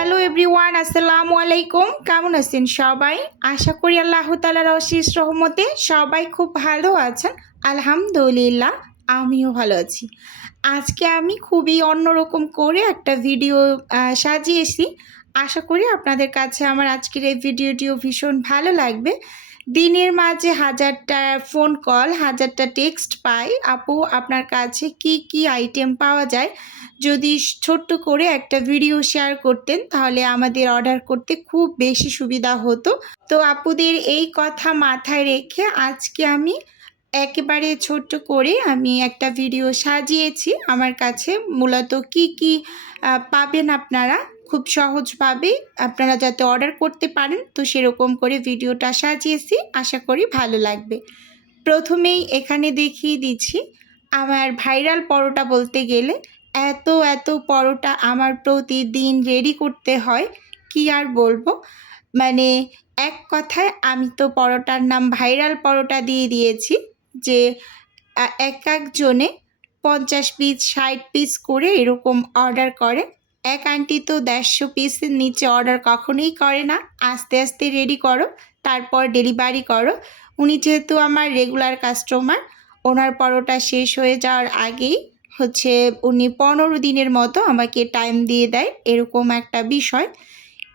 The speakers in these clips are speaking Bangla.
হ্যালো এভরিওয়ান, আসসালামু আলাইকুম। কেমন আছেন সবাই? আশা করি আল্লাহ তাআলার অশেষ রহমতে সবাই খুব ভালো আছেন। আলহামদুলিল্লাহ, আমিও ভালো আছি। আজকে আমি খুবই অন্যরকম করে একটা ভিডিও সাজিয়েছি। আশা করি আপনাদের কাছে আমার আজকের এই ভিডিওটিও ভীষণ ভালো লাগবে। দিনের মাঝে হাজারটা ফোন কল, হাজারটা টেক্সট পাই, আপু আপনার কাছে কি কি আইটেম পাওয়া যায়, যদি ছোট্ট করে একটা ভিডিও শেয়ার করতেন তাহলে আমাদের অর্ডার করতে খুব বেশি সুবিধা হতো। তো আপুদের এই কথা মাথায় রেখে আজকে আমি একেবারে ছোট্ট করে আমি একটা ভিডিও সাজিয়েছি। আমার কাছে মূলত কি কি পাবেন আপনারা খুব সহজভাবে আপনারা যাতে অর্ডার করতে পারেন, তো সেরকম করে ভিডিওটা সাজিয়েছি। আশা করি ভালো লাগবে। প্রথমেই এখানে দেখিয়ে দিচ্ছি আমার ভাইরাল পরোটা। বলতে গেলে এত পরোটা আমার প্রতিদিন রেডি করতে হয়, কি আর বলবো। মানে এক কথায় আমি তো পরোটার নাম ভাইরাল পরোটা দিয়ে দিয়েছি। যে এক একজনে 50 পিস 60 পিস করে এরকম অর্ডার করে। এক আন্টি তো 150 পিসের নিচে অর্ডার কখনোই করে না। আস্তে আস্তে রেডি করো, তারপর ডেলিভারি করো। উনি যেহেতু আমার রেগুলার কাস্টমার, ওনার পরোটা শেষ হয়ে যাওয়ার আগেই উনি 15 দিনের মতো আমাকে টাইম দিয়ে দেয়, এরকম একটা বিষয়।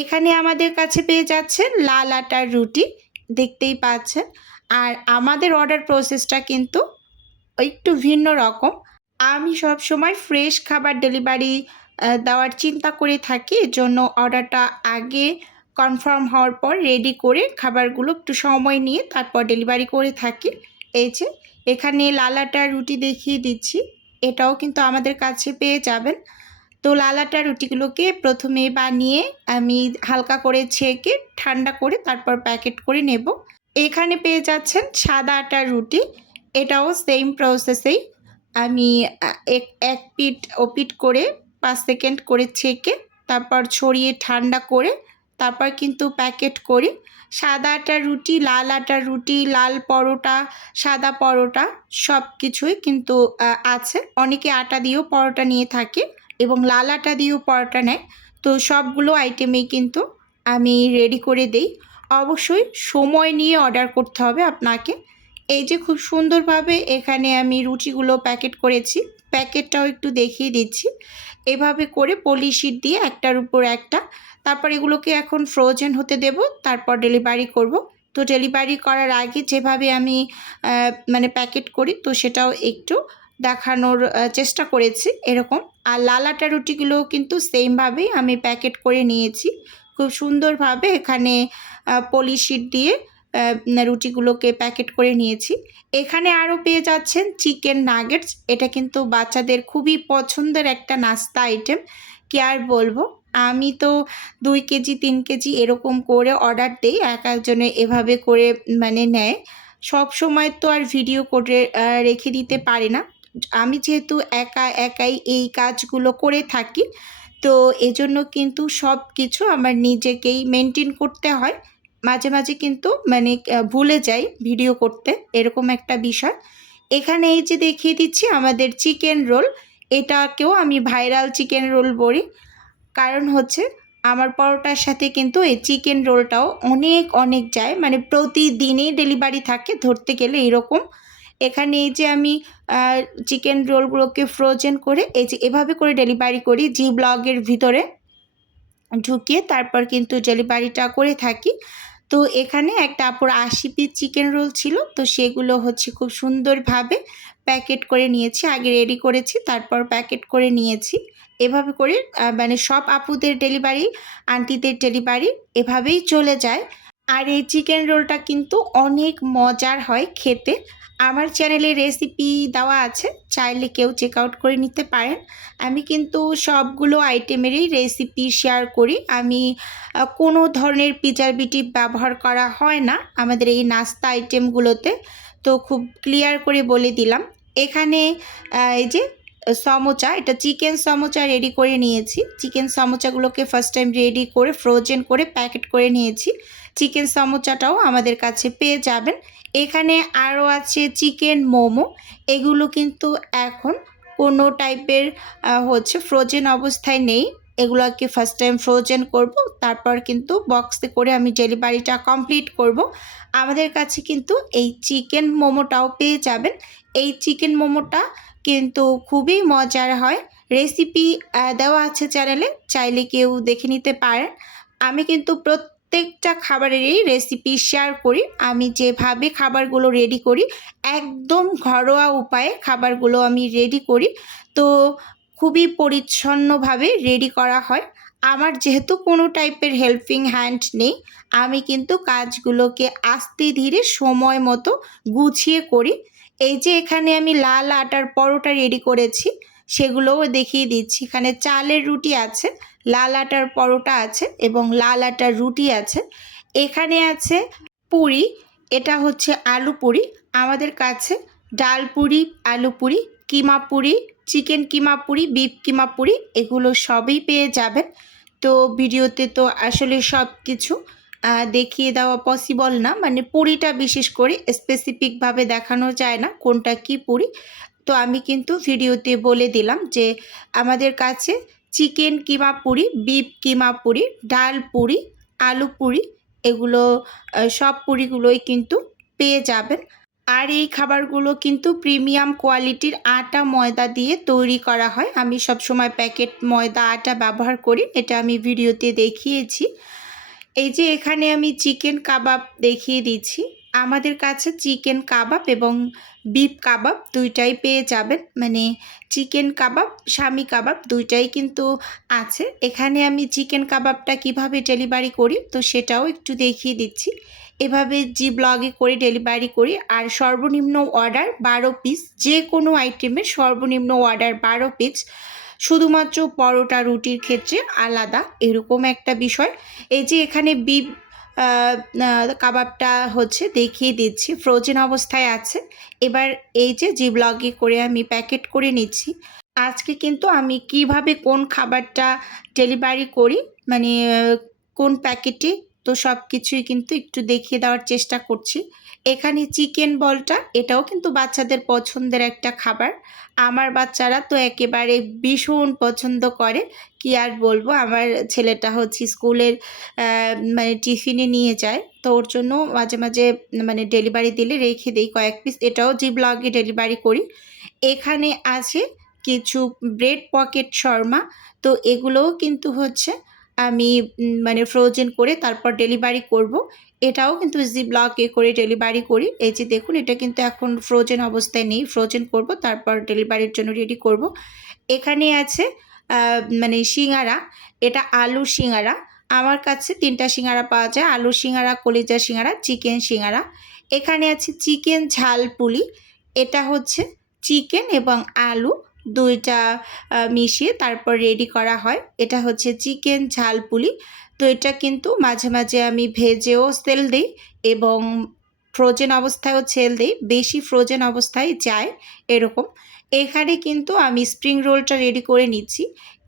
এখানে আমাদের কাছে পেয়ে যাচ্ছেন লাল আটার রুটি, দেখতেই পাচ্ছেন। আর আমাদের অর্ডার প্রসেসটা কিন্তু একটু ভিন্ন রকম। আমি সব সময় ফ্রেশ খাবার ডেলিভারি দেওয়ার চিন্তা করে থাকি, এজন্য অর্ডারটা আগে কনফার্ম হওয়ার পর রেডি করে খাবারগুলো একটু সময় নিয়ে তারপর ডেলিভারি করে থাকি। এই যে এখানে লাল আটার রুটি দেখিয়ে দিচ্ছি, এটাও কিন্তু আমাদের কাছে পেয়ে যাবেন। তো লাল আটার রুটিগুলোকে প্রথমে বানিয়ে আমি হালকা করে ছেঁকে ঠান্ডা করে তারপর প্যাকেট করে নেব। এখানে পেয়ে যাচ্ছেন সাদা আটার রুটি, এটাও সেম প্রসেসেই আমি এক পিঠ ওপিঠ করে 5 সেকেন্ড করে ছেঁকে তারপর ছড়িয়ে ঠান্ডা করে তারপর কিন্তু প্যাকেট করি। সাদা আটার রুটি, লাল আটার রুটি, লাল পরোটা, সাদা পরোটা সব কিছুই কিন্তু আছে। অনেকে আটা দিয়েও পরোটা নিয়ে থাকে এবং লাল আটা দিয়েও পরোটা নেয়। তো সবগুলো আইটেমেই কিন্তু আমি রেডি করে দেই। অবশ্যই সময় নিয়ে অর্ডার করতে হবে আপনাকে। এই যে খুব সুন্দরভাবে এখানে আমি রুটিগুলো প্যাকেট করেছি, প্যাকেটটাও একটু দেখিয়ে দিচ্ছি। এভাবে করে পলি শিট দিয়ে একটার উপর একটা, তারপর এগুলোকে এখন ফ্রোজেন হতে দেব, তারপর ডেলিভারি করব। তো ডেলিভারি করার আগে যেভাবে আমি মানে প্যাকেট করি, তো সেটাও একটু দেখানোর চেষ্টা করেছি এরকম। আর লাল আটা রুটিগুলোও কিন্তু সেমভাবেই আমি প্যাকেট করে নিয়েছি খুব সুন্দরভাবে। এখানে পলি শিট দিয়ে রুটিগুলোকে প্যাকেট করে নিয়েছি। এখানে আরও পেয়ে যাচ্ছেন চিকেন নাগেটস, এটা কিন্তু বাচ্চাদের খুবই পছন্দের একটা নাস্তা আইটেম, কি আর বলবো। আমি তো 2 কেজি 3 কেজি এরকম করে অর্ডার দিই, এক একজনে এভাবে করে মানে নেয়। সব সময় তো আর ভিডিও করে রেখে দিতে পারি না। আমি যেহেতু একাই এই কাজগুলো করে থাকি, তো এজন্য কিন্তু সব কিছু আমার নিজেকেই মেনটেন করতে হয়। মাঝে মাঝে কিন্তু মানে ভুলে যাই ভিডিও করতে, এরকম একটা বিষয়। এখানে এই যে দেখিয়ে দিচ্ছি আমাদের চিকেন রোল, এটাকেও আমি ভাইরাল চিকেন রোল বলি। কারণ আমার পরোটার সাথে কিন্তু এই চিকেন রোলটাও অনেক যায়, মানে প্রতিদিনই ডেলিভারি থাকে ধরতে গেলে এরকম। এখানে এই যে আমি চিকেন রোলগুলোকে ফ্রোজেন করে এই যে এভাবে করে ডেলিভারি করি, জি ব্লগের ভিতরে ঢুকিয়ে তারপর কিন্তু ডেলিভারিটা করে থাকি। তো এখানে একটা আপুর 80 পিস চিকেন রোল ছিল, তো সেগুলো খুব সুন্দরভাবে প্যাকেট করে নিয়েছি। আগে রেডি করেছি, তারপর প্যাকেট করে নিয়েছি। এভাবে করে মানে সব আপুদের ডেলিভারি, আন্টিদের ডেলিভারি এভাবেই চলে যায়। আর এই চিকেন রোলটা কিন্তু অনেক মজার হয় খেতে। আমার চ্যানেলে রেসিপি দেওয়া আছে, চাইলে কেউ চেক আউট করে নিতে পারেন। আমি কিন্তু সবগুলো আইটেমেরই রেসিপি শেয়ার করি। আমি কোনো ধরনের প্রিজারভেটিভ ব্যবহার করা হয় না আমাদের এই নাস্তা আইটেমগুলোতে, তো খুব ক্লিয়ার করে বলে দিলাম। এখানে এই যে সমোচা, এটা চিকেন সমোচা রেডি করে নিয়েছি। চিকেন সমোচাগুলোকে ফার্স্ট টাইম রেডি করে ফ্রোজেন করে প্যাকেট করে নিয়েছি। চিকেন সমোচাটাও আমাদের কাছে পেয়ে যাবেন। এখানে আরও আছে চিকেন মোমো, এগুলো কিন্তু এখন কোনো টাইপের ফ্রোজেন অবস্থায় নেই, এগুলোকে ফার্স্ট টাইম ফ্রোজেন করব, তারপর কিন্তু বক্সে করে আমি ডেলিভারিটা কমপ্লিট করব। আমাদের কাছে কিন্তু এই চিকেন মোমোটাও পেয়ে যাবেন। এই চিকেন মোমোটা কিন্তু খুবই মজার হয়। রেসিপি দেওয়া আছে চ্যানেলে, চাইলে কেউ দেখে নিতে পারেন। আমি কিন্তু প্রত্যেকটা খাবারেরই রেসিপি শেয়ার করি। আমি যেভাবে খাবারগুলো রেডি করি একদম ঘরোয়া উপায়ে খাবারগুলো আমি রেডি করি, তো খুবই পরিচ্ছন্নভাবে রেডি করা হয়। আমার যেহেতু কোনো টাইপের হেল্পিং হ্যান্ড নেই, আমি কিন্তু কাজগুলোকে আস্তে ধীরে সময় মতো গুছিয়ে করি। এই যে এখানে আমি লাল আটার পরোটা রেডি করেছি, সেগুলোও দেখিয়ে দিচ্ছি। এখানে চালের রুটি আছে, লাল আটার পরোটা আছে এবং লাল আটার রুটি আছে। এখানে আছে পুরি, এটা হচ্ছে আলু পুরি। আমাদের কাছে ডাল পুরি, আলু পুরি, কিমা পুরি, চিকেন কিমা পুরি, বিফ কিমা পুরি এগুলো সবই পেয়ে যাবেন। তো ভিডিওতে তো আসলে সব কিছু দেখিয়ে দেওয়া পসিবল না, মানে পুরিটা বিশেষ করে স্পেসিফিকভাবে দেখানো যায় না কোনটা কি পুরি। তো আমি কিন্তু ভিডিওতে বলে দিলাম যে আমাদের কাছে চিকেন কিমা পুরি, বিফ কিমা পুরি, ডাল পুরি, আলু পুরি এগুলো সব পুরিগুলোই কিন্তু পেয়ে যাবেন। আর এই খাবারগুলো কিন্তু প্রিমিয়াম কোয়ালিটির আটা ময়দা দিয়ে তৈরি করা হয়। আমি সবসময় প্যাকেট ময়দা আটা ব্যবহার করি, এটা আমি ভিডিওতে দেখিয়েছি। এই যে এখানে আমি চিকেন কাবাব দেখিয়ে দিচ্ছি। আমাদের কাছে চিকেন কাবাব এবং বিফ কাবাব দুইটাই পেয়ে যাবেন, মানে চিকেন কাবাব, শামি কাবাব দুইটাই কিন্তু আছে। এখানে আমি চিকেন কাবাবটা কিভাবে ডেলিভারি করি তো সেটাও একটু দেখিয়ে দিচ্ছি। এভাবে জি ব্লগে করে ডেলিভারি করি। আর সর্বনিম্ন অর্ডার 12 পিস, যে কোনো আইটেমের সর্বনিম্ন অর্ডার 12 পিস। শুধুমাত্র পরোটা রুটির ক্ষেত্রে আলাদা, এরকম একটা বিষয়। এই যে এখানে বিফ কাবাবটা হচ্ছে দেখিয়ে দিচ্ছি, ফ্রোজেন অবস্থায় আছে। এবার এই যে জি ব্লগে করে আমি প্যাকেট করে নিচ্ছি। আজকে কিন্তু আমি কিভাবে কোন খাবারটা ডেলিভারি করি, মানে কোন প্যাকেটে, তো সব কিছুই কিন্তু একটু দেখিয়ে দেওয়ার চেষ্টা করছি। এখানে চিকেন বলটা, এটাও কিন্তু বাচ্চাদের পছন্দের একটা খাবার। আমার বাচ্চারা তো একেবারে ভীষণ পছন্দ করে, কি আর বলবো। আমার ছেলেটা হচ্ছে স্কুলের মানে টিফিনে নিয়ে যায়, তো ওর জন্য মাঝে মাঝে মানে ডেলিভারি দিলে রেখে দিই কয়েক পিস। এটাও জি ব্লগে ডেলিভারি করি। এখানে আছে কিছু ব্রেড পকেট শর্মা, তো এগুলোও কিন্তু হচ্ছে আমি মানে ফ্রোজেন করে তারপর ডেলিভারি করব। এটাও কিন্তু জি ব্লগে করে ডেলিভারি করি। এই যে দেখুন, এটা কিন্তু এখন ফ্রোজেন অবস্থায় নেই, ফ্রোজেন করব তারপর ডেলিভারির জন্য রেডি করব। এখানে আছে মানে সিঙ্গারা, এটা আলু সিঙ্গারা। আমার কাছে 3টা সিঙ্গারা পাওয়া যায়, আলু সিঙ্গারা, কলিজা সিঙ্গারা, চিকেন সিঙ্গারা। এখানে আছে চিকেন ঝাল পুলি, এটা হচ্ছে চিকেন এবং আলু দুইটা মিশিয়ে তারপর রেডি করা হয়। এটা হচ্ছে চিকেন ঝাল পুলি। তো এটা কিন্তু মাঝে মাঝে আমি ভেজেও সেল দিই এবং ফ্রোজেন অবস্থায়ও সেল দিই, বেশি ফ্রোজেন অবস্থায় যায় এরকম। এখানে কিন্তু আমি স্প্রিং রোলটা রেডি করে নিচ্ছি।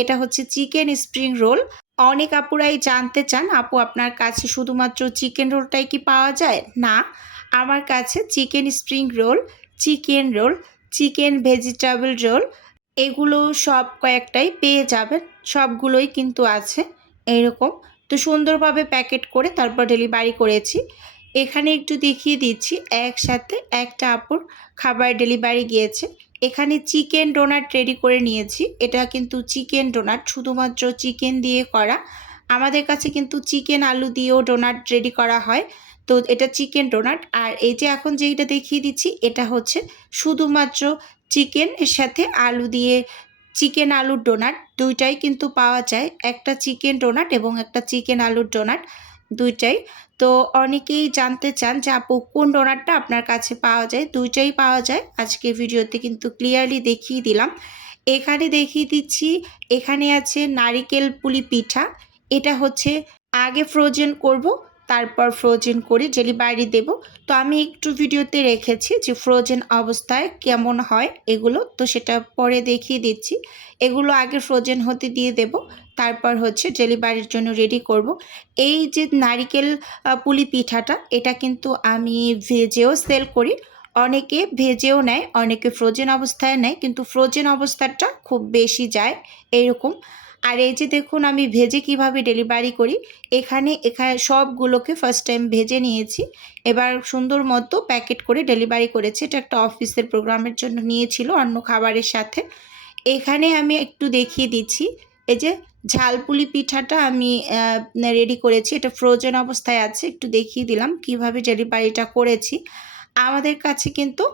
এটা হচ্ছে চিকেন স্প্রিং রোল। অনেক আপুরাই জানতে চান, আপু আপনার কাছে শুধুমাত্র চিকেন রোলটাই কি পাওয়া যায়? না, আমার কাছে chicken spring roll, chicken roll, chicken vegetable roll এগুলো সব কয়েকটাই পেয়ে যাবেন, সবগুলোই কিন্তু আছে এইরকম। তো সুন্দরভাবে প্যাকেট করে তারপর ডেলিভারি করেছি। এখানে একটু দেখিয়ে দিচ্ছি, একসাথে একটা আপুর খাবার ডেলিভারি গিয়েছে। এখানে চিকেন ডোনাট রেডি করে নিয়েছি। এটা কিন্তু চিকেন ডোনাট, শুধুমাত্র চিকেন দিয়ে করা। আমাদের কাছে কিন্তু চিকেন আলু দিয়েও ডোনাট রেডি করা হয়, তো এটা চিকেন ডোনাট। আর এই যে এখন যেইটা দেখিয়ে দিচ্ছি, এটা হচ্ছে শুধুমাত্র চিকেন এর সাথে আলু দিয়ে চিকেন আলুর ডোনাট দুইটাই কিন্তু পাওয়া যায়, একটা চিকেন ডোনাট এবং একটা চিকেন আলুর ডোনাট দুইটাই। তো অনেকেই জানতে চান যে আপু কোন ডোনাটটা আপনার কাছে পাওয়া যায়? দুইটাই পাওয়া যায়, আজকে ভিডিওতে কিন্তু ক্লিয়ারলি দেখিয়ে দিলাম। এখানে দেখিয়ে দিচ্ছি, এখানে আছে নারিকেল পুলি পিঠা। এটা হচ্ছে আগে ফ্রোজেন করব, তারপর ফ্রোজেন করে ডেলিভারি দেব। তো আমি একটু ভিডিওতে রেখেছি যে ফ্রোজেন অবস্থায় কেমন হয় এগুলো, তো সেটা পরে দেখিয়ে দিচ্ছি। এগুলো আগে ফ্রোজেন হতে দিয়ে দেব, তারপর হচ্ছে ডেলিভারির জন্য রেডি করব। এই যে নারিকেল পুলি পিঠাটা, এটা কিন্তু আমি ভেজেও সেল করি। অনেকে ভেজেও নেয়, অনেকে ফ্রোজেন অবস্থায় নেয়, কিন্তু ফ্রোজেন অবস্থাটা খুব বেশি যায় এইরকম। আর এই যে দেখুন আমি ভেজে কিভাবে ডেলিভারি করি, এখানে সবগুলোকে ফার্স্ট টাইম ভেজে নিয়েছি, এবার সুন্দর মতো প্যাকেট করে ডেলিভারি করেছি। এটা একটা অফিসের প্রোগ্রামের জন্য নিয়েছিল অন্য খাবারের সাথে। এখানে আমি একটু দেখিয়ে দিচ্ছি, এই যে ঝালপুলি পিঠাটা আমি রেডি করেছি, এটা ফ্রোজেন অবস্থায় আছে, একটু দেখিয়ে দিলাম কিভাবে ডেলিভারিটা করেছি। আমাদের কাছে কিন্তু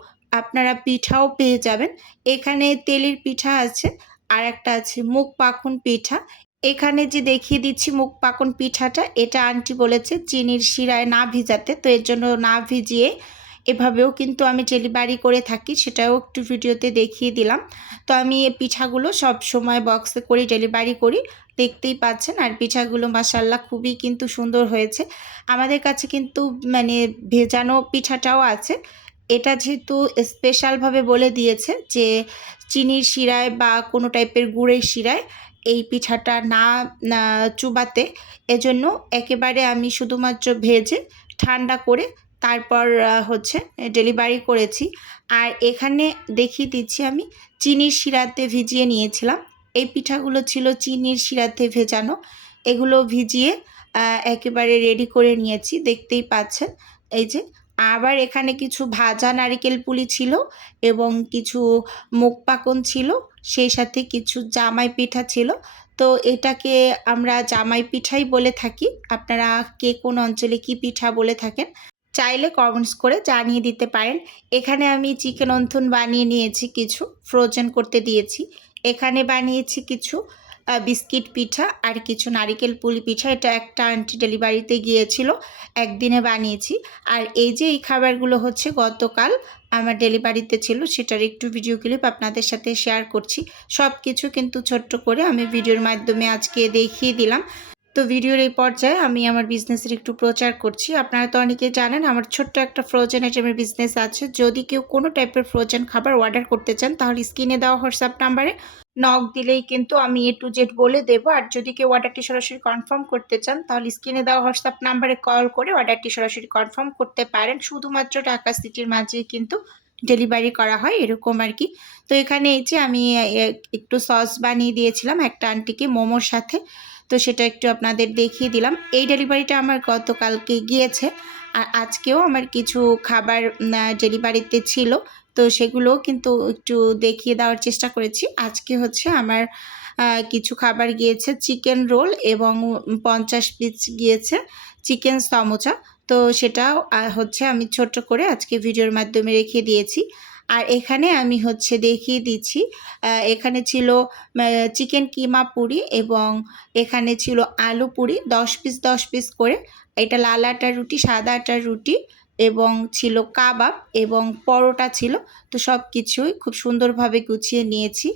আপনারা পিঠাও পেয়ে যাবেন, এখানে তেলের পিঠা আছে, আর একটা আছে মুগ পাখন পিঠা। এখানে যে দেখিয়ে দিচ্ছি মুগ পাখন পিঠাটা, এটা আন্টি বলেছে চিনির শিরায় না ভিজাতে, তো এর জন্য না ভিজিয়ে এভাবেও কিন্তু আমি ডেলিভারি করে থাকি, সেটাও একটু ভিডিওতে দেখিয়ে দিলাম। তো আমি এই পিঠাগুলো সব সময় বক্সে করে ডেলিভারি করি, দেখতেই পাচ্ছেন। আর পিঠাগুলো মাশাআল্লাহ খুবই কিন্তু সুন্দর হয়েছে। আমাদের কাছে কিন্তু মানে ভেজানো পিঠাটাও আছে, এটা যেহেতু স্পেশালভাবে বলে দিয়েছে যে চিনির শিরায় বা কোনো টাইপের গুড়ের শিরায় এই পিঠাটা না চুবাতে, এজন্য একেবারে আমি শুধুমাত্র ভেজে ঠান্ডা করে তারপর হচ্ছে ডেলিভারি করেছি। আর এখানে দেখিয়ে দিচ্ছি আমি চিনির শিরাতে ভিজিয়ে নিয়েছিলাম, এই পিঠাগুলো ছিল চিনির শিরাতে ভেজানো, এগুলো ভিজিয়ে একেবারে রেডি করে নিয়েছি, দেখতেই পাচ্ছেন। এই যে আবার এখানে কিছু ভাজা নারিকেল পুলি ছিল এবং কিছু মুগ পাকন ছিল, সেই সাথে কিছু জামাই পিঠা ছিল। তো এটাকে আমরা জামাই পিঠাই বলে থাকি, আপনারা কে কোন অঞ্চলে কি পিঠা বলে থাকেন চাইলে কমেন্টস করে জানিয়ে দিতে পারেন। এখানে আমি চিকেন অন্থন বানিয়ে নিয়েছি, কিছু ফ্রোজেন করতে দিয়েছি। এখানে বানিয়েছি কিছু বিস্কিট পিঠা আর কিছু নারিকেল পুলি পিঠা, এটা একটা আন্টি ডেলিভারিতে গিয়েছিল, একদিনে বানিয়েছি। আর এই যে এই খাবারগুলো হচ্ছে গতকাল আমার ডেলিভারিতে ছিল, সেটার একটু ভিডিও ক্লিপ আপনাদের সাথে শেয়ার করছি। সব কিছু কিন্তু ছোট্ট করে আমি ভিডিওর মাধ্যমে আজকে দেখিয়ে দিলাম। তো ভিডিওর এই পর্যায়ে আমি আমার বিজনেসের একটু প্রচার করছি। আপনারা তো অনেকে জানেন আমার ছোট্ট একটা ফ্রোজেন আইটেমের বিজনেস আছে। যদি কেউ কোনো টাইপের ফ্রোজেন খাবার অর্ডার করতে চান তাহলে স্ক্রিনে দেওয়া হোয়াটসঅ্যাপ নাম্বারে নক দিলেই কিন্তু আমি A to Z বলে দেবো। আর যদি কেউ অর্ডারটি সরাসরি কনফার্ম করতে চান তাহলে স্ক্রিনে দেওয়া হোয়াটসঅ্যাপ নাম্বারে কল করে অর্ডারটি সরাসরি কনফার্ম করতে পারেন। শুধুমাত্র ঢাকা সিটির মাঝেই কিন্তু ডেলিভারি করা হয়, এরকম আর কি। তো এখানে এই যে আমি একটু সস বানিয়ে দিয়েছিলাম একটা আন্টিকে মোমোর সাথে, তো সেটা একটু আপনাদের দেখিয়ে দিলাম। এই ডেলিভারিটা আমার গতকালকে গিয়েছে, আর আজকেও আমার কিছু খাবার ডেলিভারিতে ছিল, তো সেগুলোও কিন্তু একটু দেখিয়ে দেওয়ার চেষ্টা করেছি। আজকে হচ্ছে আমার কিছু খাবার গিয়েছে, চিকেন রোল এবং 50 পিস গিয়েছে চিকেন সমোসা, তো সেটাও হচ্ছে আমি ছোট্ট করে আজকে ভিডিওর মাধ্যমে রেখে দিয়েছি। আর এখানে আমি হচ্ছে দেখিয়ে দিচ্ছি, এখানে ছিল চিকেন কিমা পুরি এবং এখানে ছিল আলু পুরি 10 পিস 10 পিস করে, এটা লাল আটার রুটি, সাদা আটার রুটি এবং ছিল কাবাব এবং পরোটা ছিল। তো সব কিছুই খুব সুন্দরভাবে গুছিয়ে নিয়েছি।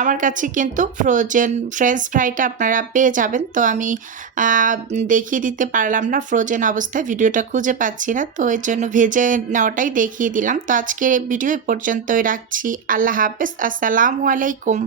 আমার কাছে কিন্তু ফ্রোজেন ফ্রেঞ্চ ফ্রাইটা আপনারা পেয়ে যাবেন, তো আমি দেখিয়ে দিতে পারলাম না ফ্রোজেন অবস্থায়, ভিডিওটা খুঁজে পাচ্ছি না, তো এর জন্য ভেজে নেওয়াটাই দেখিয়ে দিলাম। তো আজকের ভিডিও এ পর্যন্তই রাখছি। আল্লাহ হাফেজ, আসসালামু আলাইকুম।